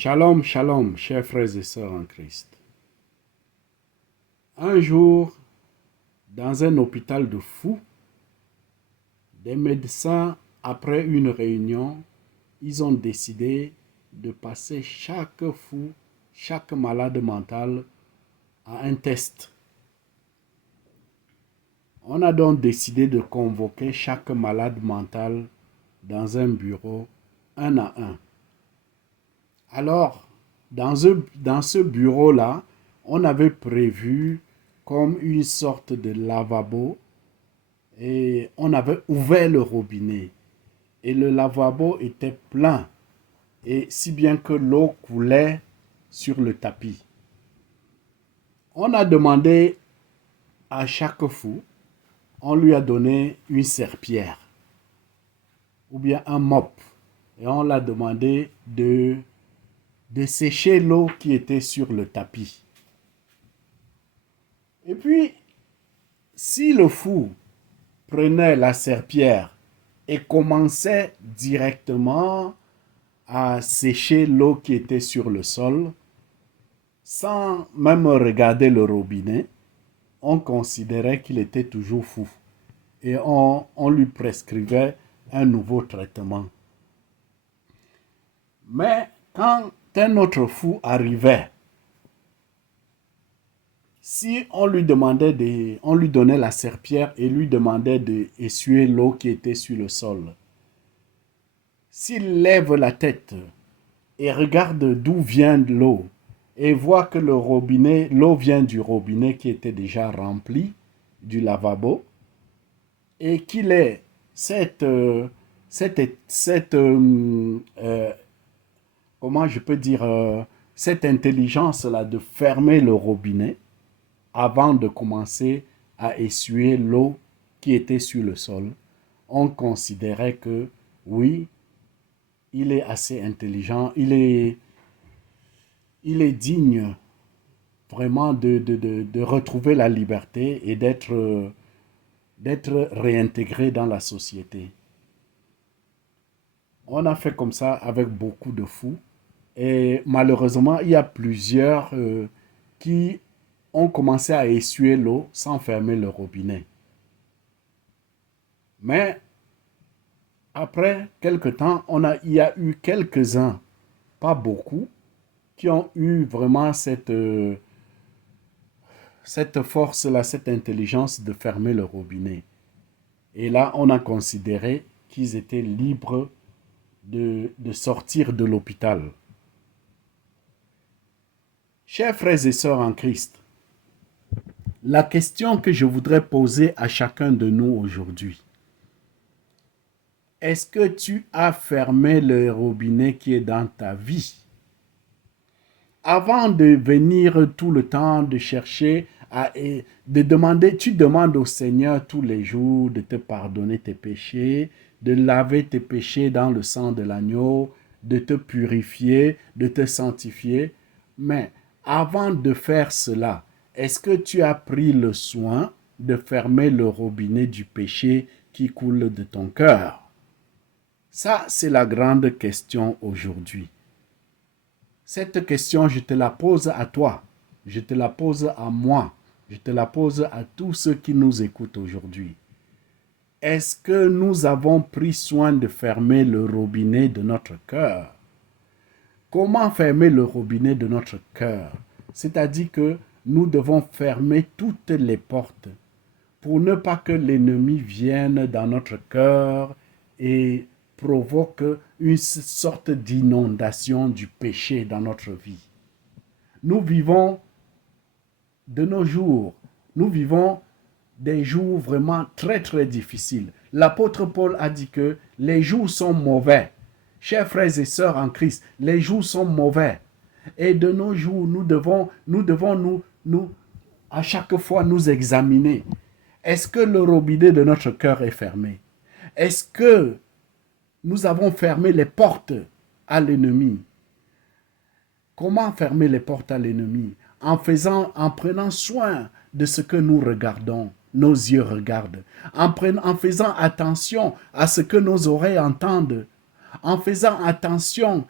Shalom, shalom, chers frères et sœurs en Christ. Un jour, dans un hôpital de fous, des médecins, après une réunion, ils ont décidé de passer chaque fou, chaque malade mental à un test. On a donc décidé de convoquer chaque malade mental dans un bureau, un à un. Alors, dans ce bureau-là, on avait prévu comme une sorte de lavabo et on avait ouvert le robinet. Et le lavabo était plein, et si bien que l'eau coulait sur le tapis. On a demandé à chaque fou, on lui a donné une serpillière ou bien un mop. Et on l'a demandé de sécher l'eau qui était sur le tapis. Et puis, si le fou prenait la serpillière et commençait directement à sécher l'eau qui était sur le sol, sans même regarder le robinet, on considérait qu'il était toujours fou. Et on lui prescrivait un nouveau traitement. Mais quand un autre fou arrivait, si on lui donnait la serpillière et lui demandait d'essuyer l'eau qui était sur le sol, s'il lève la tête et regarde d'où vient l'eau et voit que l'eau vient du robinet qui était déjà rempli, du lavabo, et qu'il ait comment je peux dire, cette intelligence-là de fermer le robinet avant de commencer à essuyer l'eau qui était sur le sol, on considérait que oui, il est assez intelligent, il est digne vraiment de retrouver la liberté et d'être réintégré dans la société. On a fait comme ça avec beaucoup de fous. Et malheureusement, il y a plusieurs qui ont commencé à essuyer l'eau sans fermer le robinet. Mais après quelque temps, il y a eu quelques-uns, pas beaucoup, qui ont eu vraiment cette force-là, cette intelligence de fermer le robinet. Et là, on a considéré qu'ils étaient libres de sortir de l'hôpital. Chers frères et sœurs en Christ, la question que je voudrais poser à chacun de nous aujourd'hui, est-ce que tu as fermé le robinet qui est dans ta vie? Avant de venir tout le temps, de chercher, de demander, tu demandes au Seigneur tous les jours de te pardonner tes péchés, de laver tes péchés dans le sang de l'agneau, de te purifier, de te sanctifier. Mais avant de faire cela, est-ce que tu as pris le soin de fermer le robinet du péché qui coule de ton cœur? Ça, c'est la grande question aujourd'hui. Cette question, je te la pose à toi, je te la pose à moi, je te la pose à tous ceux qui nous écoutent aujourd'hui. Est-ce que nous avons pris soin de fermer le robinet de notre cœur? Comment fermer le robinet de notre cœur? C'est-à-dire que nous devons fermer toutes les portes pour ne pas que l'ennemi vienne dans notre cœur et provoque une sorte d'inondation du péché dans notre vie. Nous vivons de nos jours, nous vivons des jours vraiment très très difficiles. L'apôtre Paul a dit que les jours sont mauvais. Chers frères et sœurs en Christ, les jours sont mauvais. Et de nos jours, nous devons à chaque fois nous examiner. Est-ce que le robinet de notre cœur est fermé? Est-ce que nous avons fermé les portes à l'ennemi? Comment fermer les portes à l'ennemi? En prenant soin de ce que nous regardons, nos yeux regardent, en faisant attention à ce que nos oreilles entendent, en faisant attention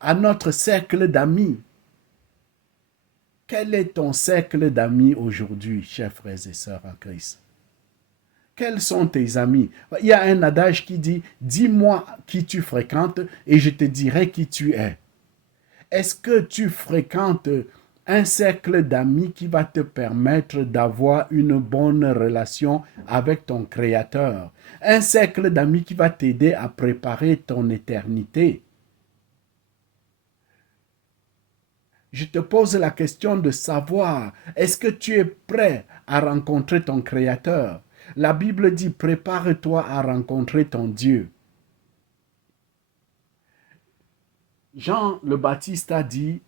à notre cercle d'amis. Quel est ton cercle d'amis aujourd'hui, chers frères et sœurs en Christ? Quels sont tes amis? Il y a un adage qui dit, dis-moi qui tu fréquentes et je te dirai qui tu es. Est-ce que tu fréquentes un cercle d'amis qui va te permettre d'avoir une bonne relation avec ton Créateur? Un cercle d'amis qui va t'aider à préparer ton éternité? Je te pose la question de savoir, est-ce que tu es prêt à rencontrer ton Créateur? La Bible dit, prépare-toi à rencontrer ton Dieu. Jean le Baptiste a dit,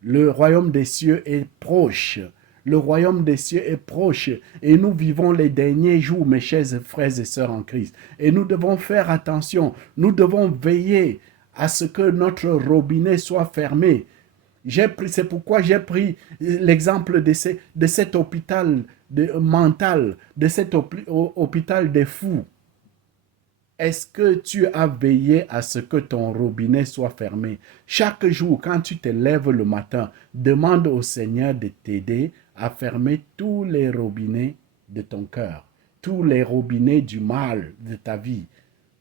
le royaume des cieux est proche. Le royaume des cieux est proche et nous vivons les derniers jours, mes chers frères et sœurs en Christ. Et nous devons faire attention, nous devons veiller à ce que notre robinet soit fermé. C'est pourquoi j'ai pris l'exemple de cet hôpital mental, de cet hôpital des fous. Est-ce que tu as veillé à ce que ton robinet soit fermé? Chaque jour, quand tu te lèves le matin, demande au Seigneur de t'aider à fermer tous les robinets de ton cœur, tous les robinets du mal de ta vie,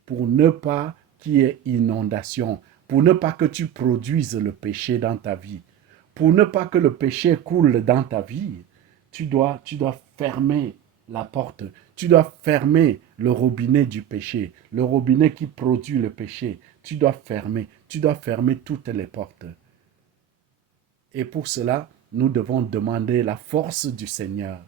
pour ne pas qu'il y ait inondation, pour ne pas que tu produises le péché dans ta vie, pour ne pas que le péché coule dans ta vie. Tu dois fermer la porte. Tu dois fermer le robinet du péché, le robinet qui produit le péché. Tu dois fermer toutes les portes. Et pour cela, nous devons demander la force du Seigneur.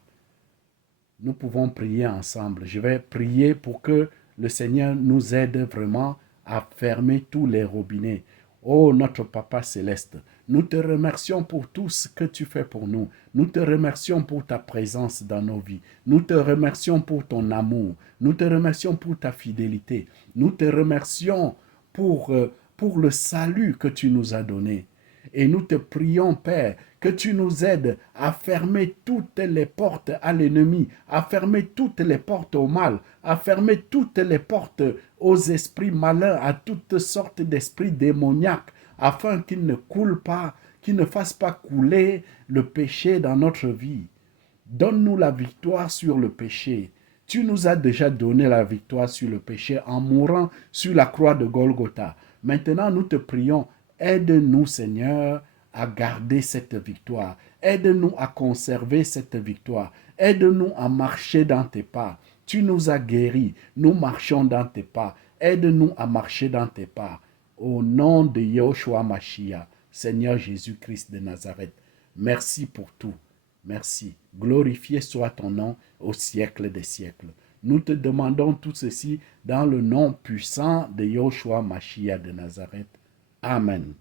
Nous pouvons prier ensemble. Je vais prier pour que le Seigneur nous aide vraiment à fermer tous les robinets. Oh, notre Papa céleste, nous te remercions pour tout ce que tu fais pour nous. Nous te remercions pour ta présence dans nos vies. Nous te remercions pour ton amour. Nous te remercions pour ta fidélité. Nous te remercions pour le salut que tu nous as donné. Et nous te prions, Père, que tu nous aides à fermer toutes les portes à l'ennemi, à fermer toutes les portes au mal, à fermer toutes les portes aux esprits malins, à toutes sortes d'esprits démoniaques, afin qu'ils ne coulent pas, qu'ils ne fassent pas couler le péché dans notre vie. Donne-nous la victoire sur le péché. Tu nous as déjà donné la victoire sur le péché en mourant sur la croix de Golgotha. Maintenant, nous te prions, aide-nous, Seigneur, à garder cette victoire. Aide-nous à conserver cette victoire. Aide-nous à marcher dans tes pas. Tu nous as guéris. Nous marchons dans tes pas. Aide-nous à marcher dans tes pas. Au nom de Yahushua Mashiach, Seigneur Jésus-Christ de Nazareth, merci pour tout. Merci. Glorifié soit ton nom au siècle des siècles. Nous te demandons tout ceci dans le nom puissant de Yahushua Mashiach de Nazareth. Amen.